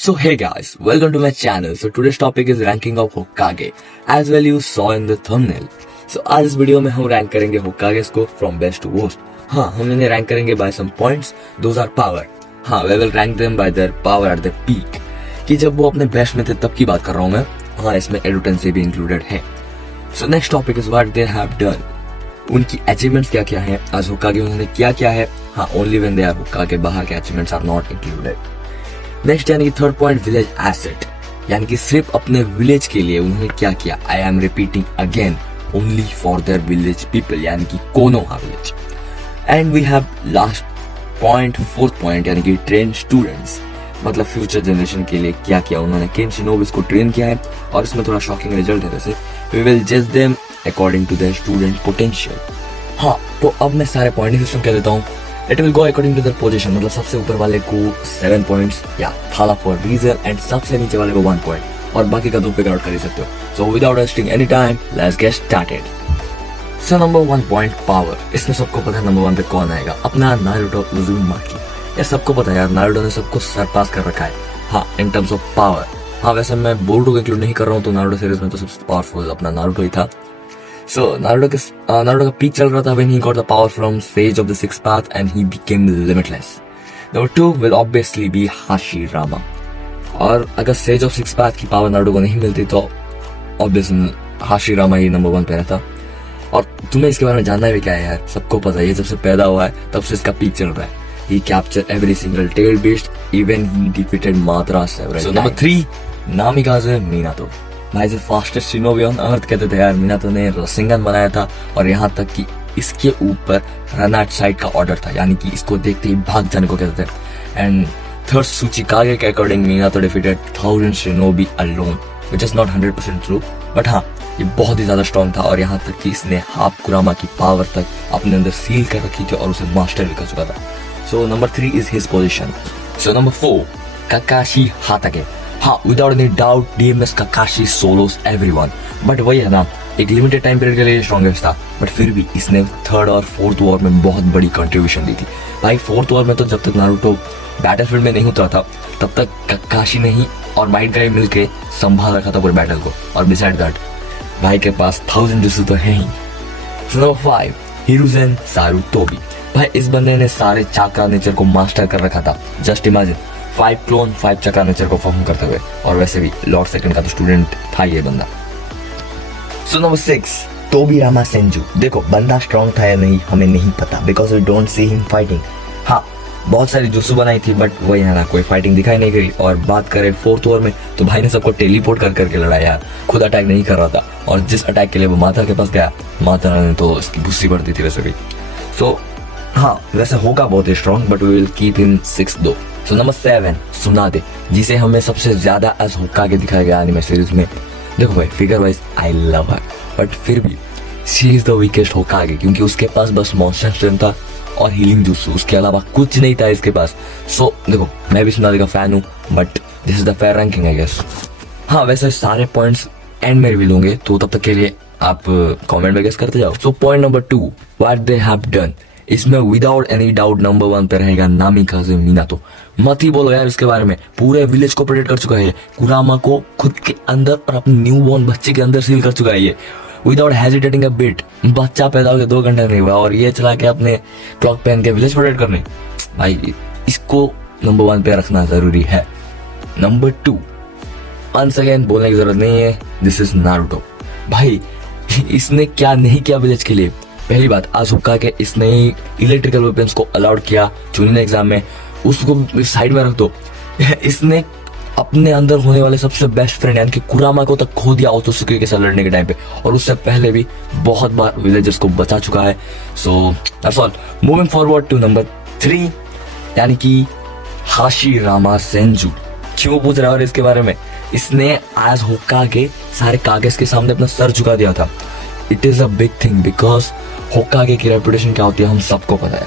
So hey guys, welcome to my channel. So today's topic is ranking of Hokage. As well you saw in the thumbnail. So आज इस video में हम rank करेंगे Hokages को from best to worst. हाँ, हम इन्हें rank करेंगे by some points. Those are power. हाँ, we will rank them by their power at their peak. कि जब वो अपने बेस्ट में थे तब की बात कर रहा हूँ मैं. हाँ, इसमें एडुटेंसी भी इंक्लूडेड है. So next topic is what they have done. उनकी अचीवमेंट्स क्या क्या है, आज Hokage उन्होंने क्या क्या है. हाँ, only when they are Hokage, बाहर के achievements are not included. Next यानी कि थर्ड पॉइंट विलेज एसेट, यानी कि सिर्फ अपने विलेज के लिए उन्होंने क्या किया. I am repeating again, only for their village people, यानी कि Konoha village. And we have last point, fourth point, यानी कि ट्रेन स्टूडेंट्स, मतलब फ्यूचर जनरेशन के लिए क्या किया उन्होंने. केन शिनोबीस को ट्रेन किया है और इसमें थोड़ा शॉकिंग रिजल्ट है. वैसे वी विल जज them according to their student potential. हाँ, तो अब मैं सारे पॉइंटिंग सिस्टम कह देता हूँ. It will go according to their position, मतलब सबसे ऊपर वाले को 7 points या थाला फॉर रीजन, एंड सबसे नीचे वाले को 1 point, और बाकी का तो फिगर आउट कर ही सकते हो. So without wasting any time, let's get started. So number 1 point power. इसमें सबको पता है नंबर 1 पे कौन आएगा, अपना नारुतो उज़ुमाकी. यार सबको पता है यार, नारुतो ने सबको सरपास कर रखा है. हाँ, in terms of power. हाँ, वैसे मैं बोरुतो को इंक्लूड नहीं कर रहा हूँ, तो नारुतो सीरीज में तो सबसे पावरफुल अपना नारुतो ही था. So नारुतो का पीक चल रहा था when he got the power from Sage of the Sixth Path and he became limitless. Number 2 will obviously be Hashirama. और अगर Sage of Sixth Path की पावर नारुतो को नहीं मिलती तो obviously Hashirama ही नंबर 1 पे रहता. और तुम्हें इसके बारे में जानना है भी क्या है यार, सबको पता है ये जब से पैदा हुआ है तब से इसका पीक चल रहा है. He captured every single tail beast, even he defeated Madara several times. So number 3, Namikaze Minato. भाई से फास्टेस्ट शिनोबी ऑन अर्थ कहते थे यार. minato ने रसिंगन बनाया था, और यहाँ तक कि इसके ऊपर रन आउट साइड का ऑर्डर था, यानी कि इसको देखते ही भाग जाने को कहते थे. एंड थर्ड सूचिकागे के according minato defeated 1000 shinobi alone, which is not 100% true, but हाँ ये बहुत ही ज्यादा स्ट्रॉन्ग था. और यहाँ तक कि इसने हाफ कुरामा की पावर तक अपने अंदर सील कर रखी थी और उसे मास्टर भी कर चुका था. So number 3 is his position. So number 4 Kakashi Hatake. हाँ, without any doubt DMS Kakashi solos everyone. But वही है ना, एक लिमिटेड टाइम पीरियड के लिए स्ट्रॉन्गेस्ट था, बट फिर भी इसने थर्ड और फोर्थ वॉर में बहुत बड़ी कंट्रीब्यूशन दी थी. भाई फोर्थ वॉर में तो जब तक नारुतो बैटलफील्ड में नहीं उतरा था तब तक काकाशी ने ही और माइट गाई मिलके संभाल रखा था पूरे बैटल को. और बिसाइड दैट भाई के पास 1000 जुत्सु तो है ही. नंबर 5 हिरुzen सारुतोबी. भाई इस बंदे ने सारे चाक्रा नेचर को मास्टर कर रखा था. जस्ट इमेजिन 5 क्लोन 5 चक्रा नेचर को परफॉर्म करते हुए, और वैसे भी लॉर्ड सेकंड का तो स्टूडेंट था ये बंदा. So number 6 Tobirama Senju. देखो बंदा स्ट्रॉन्ग था या नहीं हमें नहीं पता, because we don't see him fighting. हाँ, बहुत सारी जुत्सु बनाई थी, बट वही है ना, कोई फाइटिंग दिखाई नहीं गई. और बात करें फोर्थ वॉर में तो भाई ने सबको टेलीपोर्ट कर करके लड़ाया, खुद अटैक नहीं कर रहा था. और जिस अटैक के लिए वो माता के पास गया, माता ने तो उसकी गुस्सी बढ़ती थी वैसे भी. सो हाँ, वैसे होगा बहुत ही strong, but we will keep him 6th though. So number 7 सुनादे, जिसे हमें सबसे ज्यादा एज होकागे दिखाया गया एनिमे सीरीज में. देखो भाई figure wise I love her, but फिर भी शी इज द वीकेस्ट होकागे, क्योंकि उसके पास बस मॉन्स्टर स्ट्रेंथ था और हीलिंग जुत्सु, उसके अलावा कुछ नहीं था इसके पास. सो देखो मैं भी सुनादे का फैन हूँ, but this is the fair ranking I guess. हाँ, वैसे सारे पॉइंट्स एंड में रिवील होंगे, तो तब तक के लिए आप कमेंट में गेस करते जाओ. So point number 2 what they have done. इसमें विदाउट एनी डाउट नंबर 1 पे रहेगा नामिकाजे minato. मत ही बोलो यार इसके बारे में, पूरे विलेज को प्रोटेक्ट कर चुका है, कुरामा को खुद के अंदर और अपने न्यू बॉर्न बच्चे के अंदर सील कर चुका है ये, विदाउट हेजिटेटिंग अ बिट. बच्चा पैदा होकर 2 घंटे नहीं हुआ और ये चला के अपने क्लॉक पहन के विलेज प्रोटेक्ट करने. भाई इसको नंबर 1 पे रखना जरूरी है. नंबर 2 वंस अगेन बोलने की जरूरत नहीं है, दिस इज नारुतो. भाई इसने क्या नहीं किया विलेज के लिए. पहली बात, आजुका के इसने इलेक्ट्रिकल वेपन्स को अलाउड किया चुनिन एग्जाम में, उसको साइड में रख दो. इसने अपने अंदर होने वाले सबसे बेस्ट फ्रेंड यानी कि कुरामा को तक खो दिया ओत्सुकी के साथ लड़ने के टाइम पे, और उससे पहले भी बहुत बार विलेजर्स को बचा चुका है. So that's all. Moving forward to number 3 यानी कि हाशिरामा सेंजू. क्यों पूछ रहा है इसके बारे में. इसने आज होकागे सारे कागज के सामने अपना सर झुका दिया था. It is a big thing, because होकागे की रेपुटेशन क्या होती है हम सबको पता है.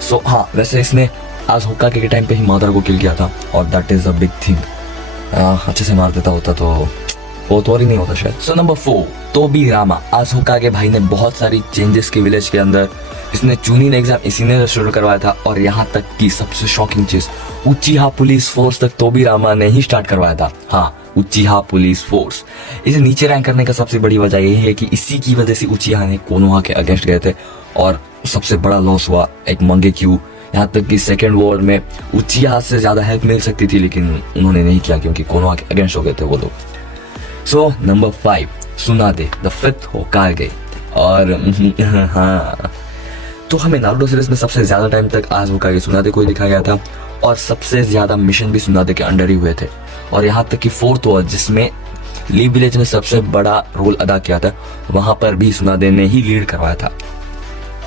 सो हाँ, वैसे इसने आज होकागे के टाइम पे ही मादर को किल किया था, और that is a big thing. अच्छे से मार देता होता तो वो तो ही नहीं होता शायद. सो नंबर 4 तोबियामा. आज होकागे भाई ने बहुत सारी चेंजेस की विलेज के अंदर, इसने चूनिन एग्जाम इसी ने शुरू करवाया था, और यहाँ तक कि सबसे शॉकिंग चीज, उचिहा पुलिस फोर्स तक तोबिरामा ने ही स्टार्ट करवाया था। हाँ, उचिहा पुलिस फोर्स। इसे नीचे रैंक करने का सबसे बड़ी वजह यही है कि इसी की वजह से उचिहा ने कोनोहा के अगेंस्ट गए थे, और सबसे बड़ा लॉस हुआ एक मंगेक्यू। यहाँ तक कि सेकेंड वॉर में उचिहा से ज्यादा हेल्प मिल सकती थी, लेकिन उन्होंने नहीं किया क्योंकि कोनोहा के अगेंस्ट हो गए थे वो लोग। So number 5, Tsunade the fifth Hokage. और हाँ, तो हमें नारुतो सीरीज में सबसे ज्यादा टाइम तक आज होकागे सुनादे को ही दिखाया गया था, और सबसे ज्यादा मिशन भी सुनादे के अंडर ही हुए थे। और यहाँ तक कि फोर्थ वॉर जिसमें लीव विलेज ने सबसे बड़ा रोल अदा किया था, वहां पर भी सुनादे ने ही लीड करवाया था।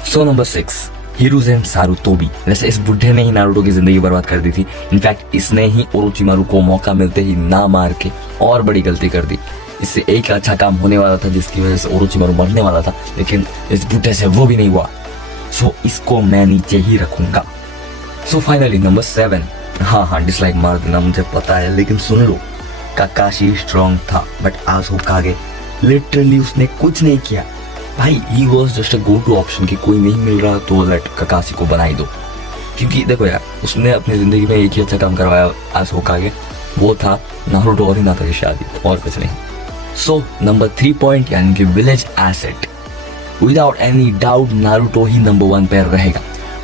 So number 6, हिरुज़ेन सारुतोबी। वैसे इस बुढ़े ने ही नारुतो की जिंदगी बर्बाद कर दी थी। इनफैक्ट इसने ही ओरोचिमारू को मौका मिलते ही ना मार के और बड़ी गलती कर दी। इससे एक अच्छा काम होने वाला था जिसकी वजह से ओरोचिमारू मरने वाला था, लेकिन इस बुढ़े से वो भी नहीं हुआ। सो इसको मैं नीचे ही रखूंगा। सो फाइनली नंबर 7, हाँ डिसलाइक मार देना मुझे पता है, लेकिन सुन लो, काकाशी स्ट्रॉन्ग था बट आज होकागे लिटरली उसने कुछ नहीं किया भाई। He was just a go to option कि कोई नहीं मिल रहा तो लेट काकाशी को बना ही दो। क्योंकि देखो यार, उसने अपनी जिंदगी में एक ही अच्छा काम करवाया आज होकागे, वो था नारुतो और हिनाता की शादी, और कुछ नहीं। सो नंबर 3 पॉइंट यानी कि village asset. Without any doubt Naruto ही नंबर 1 पे रहेगा।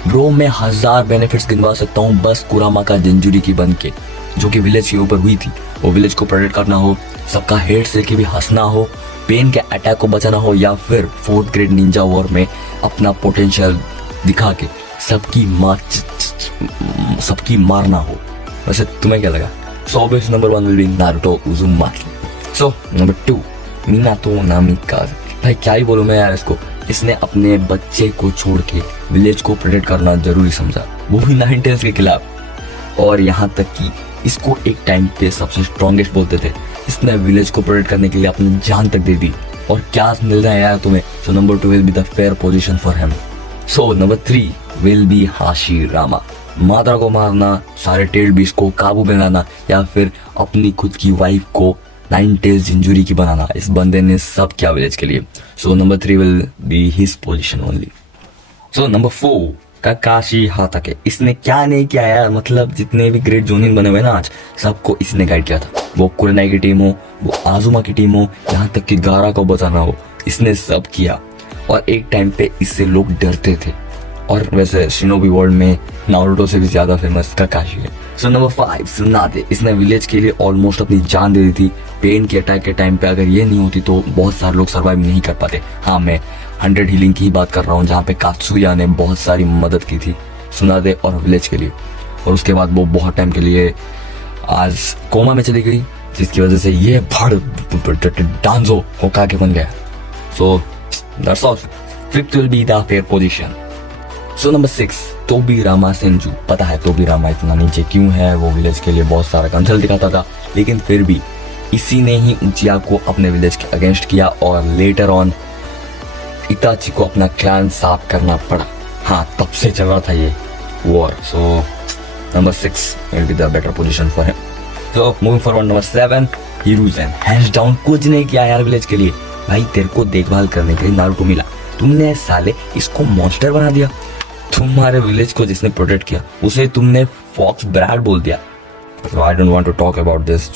ब्रो मैं 1000 बेनिफिट्स गिनवा सकता हूँ बस कुरामा का जिंजुरी की बन के, जो कि विलेज के ऊपर हुई थी। वो विलेज को प्रोटेक्ट करना हो, सबका हेड से के भी हंसना हो, पेन के अटैक को बचाना हो, या फिर 4th ग्रेड निंजा वॉर में अपना पोटेंशियल दिखा के सबकी मारना हो। वैसे तुम्हें क्या लगा? So obvious number 1 will be Naruto Uzumaki. So number 2, Minato Namikaze. भाई क्या ही बोलूं मैं यार इसको, इसने अपने बच्चे को छोड़ के विलेज को प्रोटेक्ट करना जरूरी समझा, वो भी 9 टेल्स के खिलाफ। और यहाँ तक कि इसको एक टाइम पे सबसे स्ट्रॉन्गेस्ट बोलते थे। इसने विलेज को प्रोटेक्ट करने के लिए अपनी जान तक दे दी, और क्या मिल रहा है यार तुम्हें। So number 2 will be the fair position for him. So number 3 will be Hashirama. Madara को मारना, सारे टेल बीस्ट को काबू में लाना, या फिर अपनी खुद की वाइफ को 9 टेल्स जिंजुरी की बनाना, इस बंदे ने सब किया विलेज के लिए। So number 3 will be his position only. So number 4 Kakashi Hatake. इसने क्या नहीं किया यार, मतलब जितने भी ग्रेट जोनिन बने हुए ना आज, सबको इसने गाइड किया था। वो कुरेनाई की टीम हो, वो आजुमा की टीम हो, यहाँ तक कि गारा को बचाना हो, इसने सब किया। और एक टाइम पे इससे लोग डरते थे। और वैसे शिनोबी वर्ल्ड में नारुतो से भी ज्यादा फेमस काकाशी है। सो नंबर 5 सुनादे। इसने विलेज के लिए ऑलमोस्ट अपनी जान दे दी थी। पेन के अटैक के टाइम पे अगर ये नहीं होती तो बहुत सारे लोग सर्वाइव नहीं कर पाते। हाँ, मैं 100 हीलिंग की ही बात कर रहा हूँ, जहाँ पे कात्सुया ने बहुत सारी मदद की थी सुनादे और विलेज के लिए। और उसके बाद वो बहुत टाइम के लिए आज कोमा में चली गई, जिसकी वजह से ये डांजो होकागे बन गया। So that's all. 5th will be the fair position. So number 6 Tobirama Senju. पता है तोबिरामा इतना नीचे क्यों है, वो विलेज के लिए बहुत सारा कंसल्ट दिखाता था, लेकिन फिर भी इसी ने ही उचिहा को अपने विलेज के अगेंस्ट किया, और लेटर ऑन इताची को अपना क्लैन साफ करना पड़ा। हाँ, तब से चल रहा था ये war. So number 6 will be the better position for him. So moving forward number 7 Hiruzen. Hands down कुछ नहीं किया यार विलेज के लिए। भाई तेरे को देखभाल करने के लिए नारुतो मिला, तुमने साले इसको मॉन्स्टर बना दिया। तुम्हारे विलेज को जिसने प्रोटेक्ट किया उसे तुमने फॉक्स ब्रैड बोल दिया। I don't want to talk about this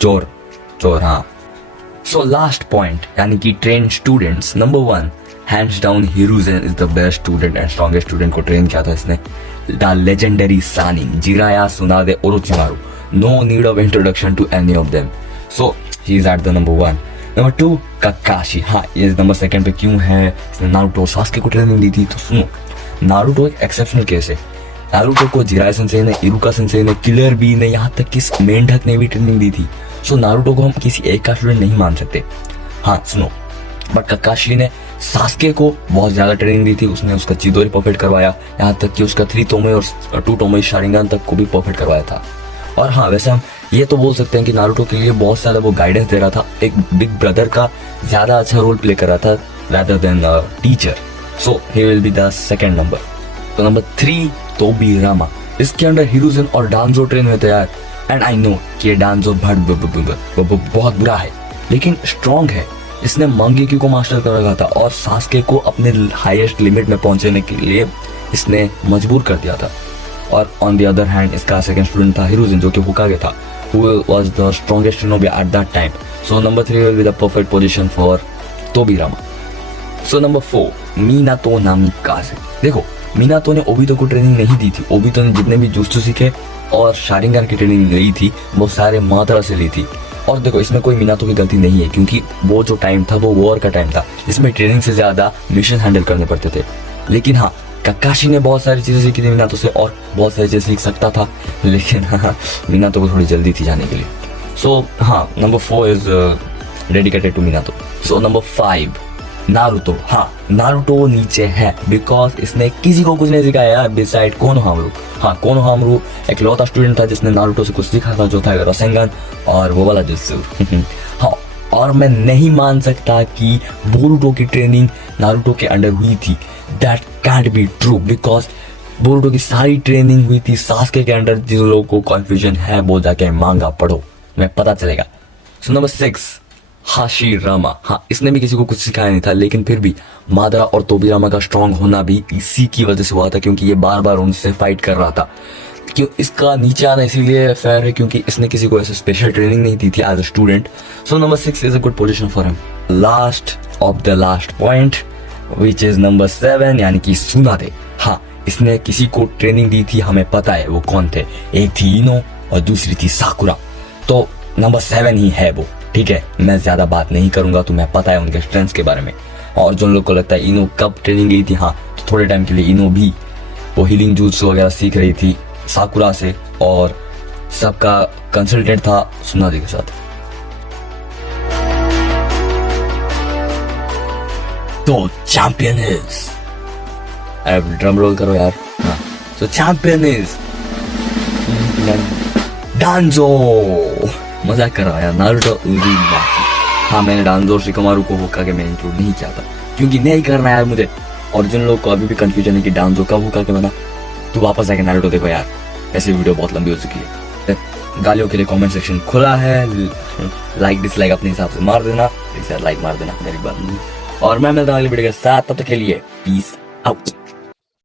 चोर। हाँ। सो लास्ट पॉइंट यानी कि train students. Number 1 hands down Hiruzen is the best student and strongest student को ट्रेन किया था इसने। The legendary Sannin Jiraiya Tsunade Orochimaru. No need of introduction to any of them. So he is at the number 1। Number 2 Kakashi. हाँ, ये number 2 पे क्यों है? इसने नारुतो सास्के को ट्रेनिंग दी थी। तो सुनो, नारुतो एक एक्सेप्शनल केस है। नारुतो को जिराया सेंसेई ने, इरुका सेंसेई ने, किलर बी ने, यहाँ तक कि मेंढक ने भी ट्रेनिंग दी थी। सो नारुतो को हम किसी एक का स्टूडेंट नहीं मान सकते। हाँ सुनो, बट काकाशी ने सास्के को बहुत ज्यादा ट्रेनिंग दी थी। उसने उसका चिदोरी परफेक्ट करवाया, यहाँ तक कि उसका 3 तोमोई और 2 तोमोई शारिंगन तक को भी परफेक्ट करवाया था। और हाँ, वैसे हम ये तो बोल सकते हैं कि नारुतो के लिए बहुत ज्यादा वो गाइडेंस दे रहा था, एक बिग ब्रदर का ज्यादा अच्छा रोल प्ले कर रहा था rather than teacher. So he will be the 2nd number. तो नंबर 3 तोबिरामा। इसके अंडर हिरुज़ेन और डांजो ट्रेन हुए थे यार। एंड आई नो कि ये डांजो बहुत बुरा है, लेकिन स्ट्रॉन्ग है। इसने मंगेक्यू को मास्टर कर रखा था और सास्के को अपने हाईएस्ट लिमिट में पहुंचने के लिए इसने मजबूर कर दिया था। और ऑन द अदर हैंड इसका सेकंड स्टूडेंट था हिरुजिन, जो कि होकागे था, who was the strongest shinobi at that time. So number 3 will be the perfect position for Tobirama. So number 4, मीनातो नामिकाजे। देखो, मीनातो ने ओबितो को ट्रेनिंग नहीं दी थी। ओबितो ने जितने भी जुत्सु सीखे और शारिंगन की ट्रेनिंग ली थी वो सारे मादरा से ली थी। और देखो, इसमें कोई मीनातो की गलती नहीं है, क्योंकि वो जो टाइम था वो वॉर का टाइम था, इसमें ट्रेनिंग से ज्यादा मिशन हैंडल करने पड़ते थे। लेकिन हाँ, ककाशी ने बहुत सारी चीजें सीखी थी मीनातो से और बहुत सारी चीजें सीख सकता था, लेकिन हाँ, मीनातो को थोड़ी जल्दी थी जाने के लिए। सो हाँ, number 4 is dedicated to Minato. So number 5, Naruto. हाँ, नारुतो नीचे है बिकॉज इसने किसी को कुछ नहीं सिखाया बिसाइड कोनोहामारू। हाँ, कोनोहामारू एक लौता स्टूडेंट था जिसने नारुतो से कुछ सीखा था, जो था रासेंगन और वो वाला जुत्सु। हाँ, और मैं नहीं मान सकता कि बोरुतो की ट्रेनिंग नारुतो के अंडर हुई थी। That cantt be true because Boruto की सारी ट्रेनिंग हुई थी सास्के के अंडर। जिन लोगों को कंफ्यूजन है वो जाके मांगा पढ़ो, मैं पता चलेगा। सो नंबर 6, हाशिरामा। हाँ, इसने भी किसी को कुछ सिखाया नहीं था, लेकिन फिर भी मादरा और तोबिरामा का स्ट्रांग होना भी इसी की वजह से हुआ था, क्योंकि ये बार बार उनसे फाइट कर रहा था। क्यों इसका नीचे आना इसीलिए फेयर है क्योंकि इसने किसी को ऐसे स्पेशल ट्रेनिंग नहीं दी थी as a student. So number 6 is a good position for him. Last of the last point which is number 7, यानी कि सुनादे। हाँ, इसने किसी को ट्रेनिंग दी थी, हमें पता है वो कौन थे। एक थी इनो और दूसरी थी साकुरा। तो नंबर 7 ही है वो, ठीक है। मैं ज्यादा बात नहीं करूंगा, तुम्हें पता है उनके स्ट्रेंथ्स के बारे में। और जो लोग को लगता है इनो कब ट्रेनिंग ली थी, हाँ, तो थोड़े टाइम के लिए इनो भी वो हीलिंग जूत्सु वगैरह सीख रही थी साकुरा से, और सबका कंसल्टेंट था सुनादे के साथ। तो चैंपियन इज, अब ड्रम रोल करो यार। हाँ, तो चैंपियन इज डांजो। मजाक कर रहा है यार, नारुतो उज़ुमाकी। हाँ, मैंने डांजो और शिकोमारू को होकागे में इंक्लूड नहीं किया था क्योंकि नहीं करना यार मुझे। और जिन लोग को अभी भी कंफ्यूजन है कि डांजो कब होकागे बना, तो वापस आके नारुतो देखो यार, ऐसी वीडियो बहुत लंबी हो चुकी है। गालियों के लिए कमेंट सेक्शन खुला है, लाइक डिसलाइक अपने हिसाब से मार देना, लाइक मार देना मेरी बात नहीं। और मैं मिलता हूँ अगली वीडियो के साथ, तब तक के लिए पीस आउट।